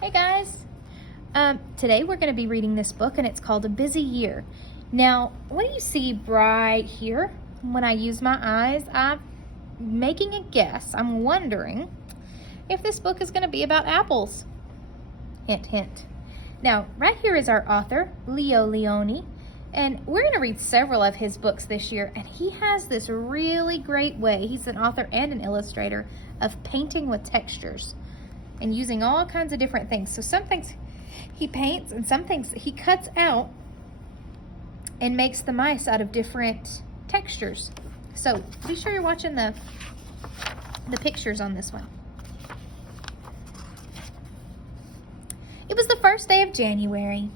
Hey guys! Today we're going to be reading this book and it's called A Busy Year. Now, what do you see right here? When I use my eyes, I'm making a guess. I'm wondering if this book is going to be about apples. Hint, hint. Now, right here is our author, Leo Leone, and we're going to read several of his books this year, and he has this really great way, he's an author and an illustrator, of painting with textures and using all kinds of different things. So some things he paints and some things he cuts out and makes the mice out of different textures. So be sure you're watching the pictures on this one. It was the first day of January,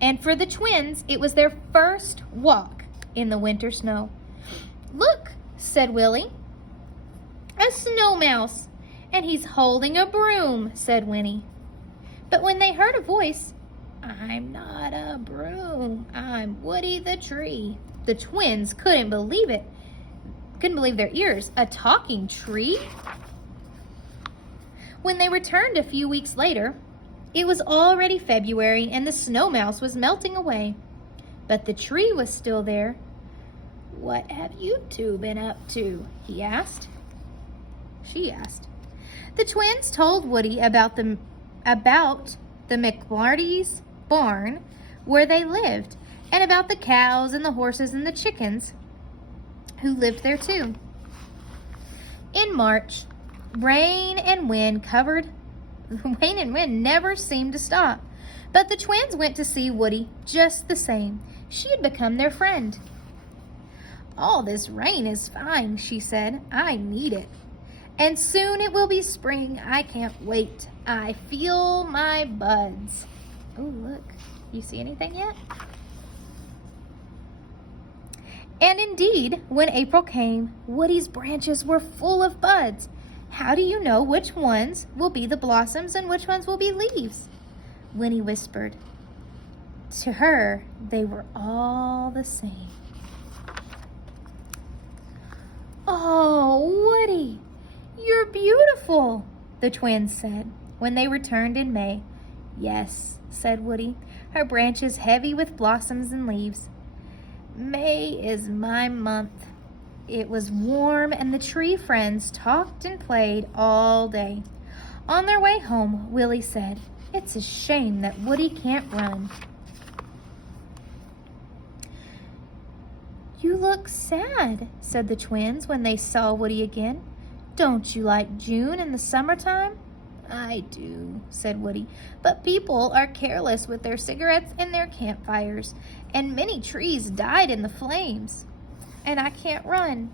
and for the twins, it was their first walk in the winter snow. "Look," said Willie, "a snow mouse, and he's holding a broom," said Winnie. But when they heard a voice, "I'm not a broom, I'm Woody the tree," the twins couldn't believe it. Couldn't believe their ears. A talking tree? When they returned a few weeks later, it was already February and the snow mouse was melting away. But the tree was still there. "What have you two been up to?" he asked. She asked. The twins told Woody about the McMarty's barn where they lived, and about the cows and the horses and the chickens who lived there too. In March, rain and wind never seemed to stop, but the twins went to see Woody just the same. She had become their friend. "All this rain is fine," she said. "I need it. And soon it will be spring. I can't wait. I feel my buds." Oh, look. You see anything yet? And indeed, when April came, Woody's branches were full of buds. "How do you know which ones will be the blossoms and which ones will be leaves?" Winnie whispered. To her, they were all the same. "Oh, Woody, you're beautiful," the twins said when they returned in May. "Yes," said Woody, her branches heavy with blossoms and leaves. "May is my month." It was warm and the tree friends talked and played all day. On their way home, Willie said, "It's a shame that Woody can't run." "You look sad," said the twins when they saw Woody again. "Don't you like June and the summertime?" "I do," said Woody, "but people are careless with their cigarettes and their campfires, and many trees died in the flames. And I can't run."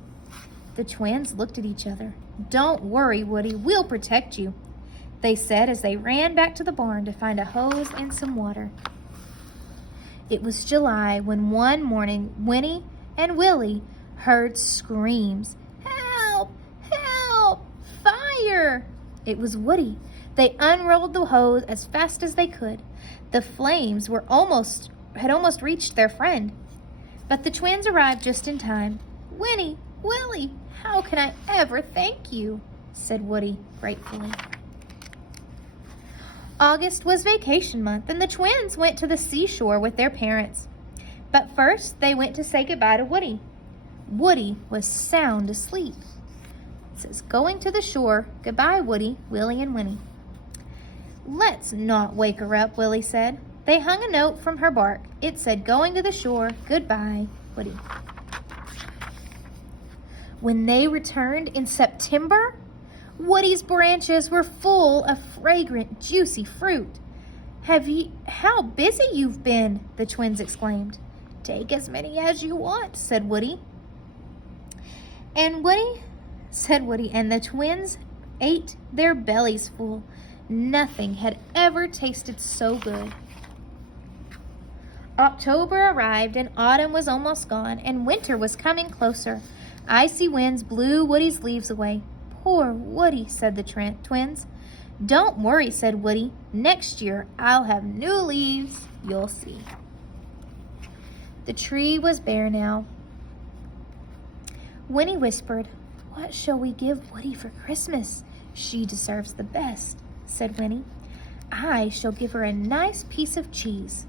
The twins looked at each other. "Don't worry, Woody, we'll protect you," they said as they ran back to the barn to find a hose and some water. It was July when one morning Winnie and Willie heard screams. "Help! Help! Fire!" It was Woody. They unrolled the hose as fast as they could. The flames had almost reached their friend. But the twins arrived just in time. "Winnie, Willie, how can I ever thank you?" said Woody gratefully. August was vacation month, and the twins went to the seashore with their parents. But first, they went to say goodbye to Woody. Woody was sound asleep. It says, "Going to the shore. Goodbye, Woody, Willie, and Winnie." "Let's not wake her up," Willie said. They hung a note from her bark. It said, "Going to the shore. Goodbye, Woody." When they returned in September, Woody's branches were full of fragrant, juicy fruit. "How busy you've been," the twins exclaimed. "Take as many as you want," said Woody. And the twins ate their bellies full. Nothing had ever tasted so good. October arrived and autumn was almost gone and winter was coming closer. Icy winds blew Woody's leaves away. "Poor Woody," said the twins. "Don't worry," said Woody. "Next year I'll have new leaves. You'll see." The tree was bare now. Winnie whispered, "What shall we give Woody for Christmas? She deserves the best," said Winnie. I shall give her a nice piece of cheese."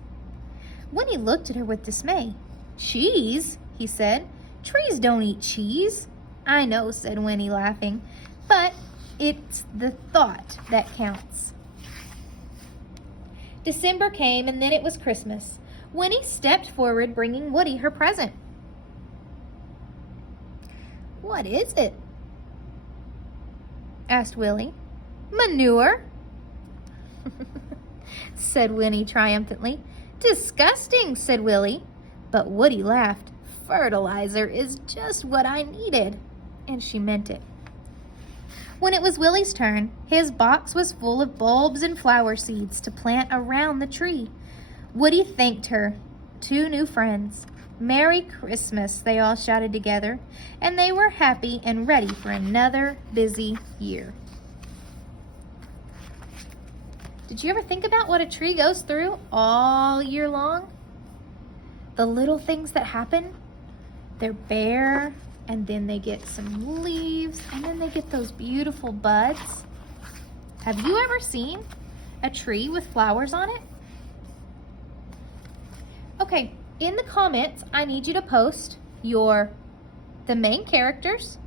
Winnie looked at her with dismay. "Cheese?" he said. "Trees don't eat cheese." "I know," said Winnie, laughing, "but it's the thought that counts." December came, and then it was Christmas. Winnie stepped forward, bringing Woody her present. "What is it?" asked Willie. "Manure," said Winnie triumphantly. "Disgusting," said Willie. But Woody laughed. "Fertilizer is just what I needed." And she meant it. When it was Willie's turn, his box was full of bulbs and flower seeds to plant around the tree. Woody thanked her. 2 new friends. "Merry Christmas," they all shouted together, and they were happy and ready for another busy year. Did you ever think about what a tree goes through all year long? The little things that happen, they're bare, and then they get some leaves, and then they get those beautiful buds. Have you ever seen a tree with flowers on it? Okay, in the comments, I need you to post the main characters,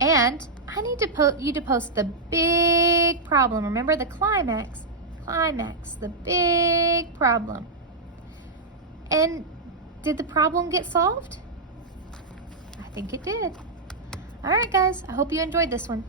and I need you to post the big problem. Remember the climax, the big problem. And did the problem get solved? I think it did. All right, guys, I hope you enjoyed this one.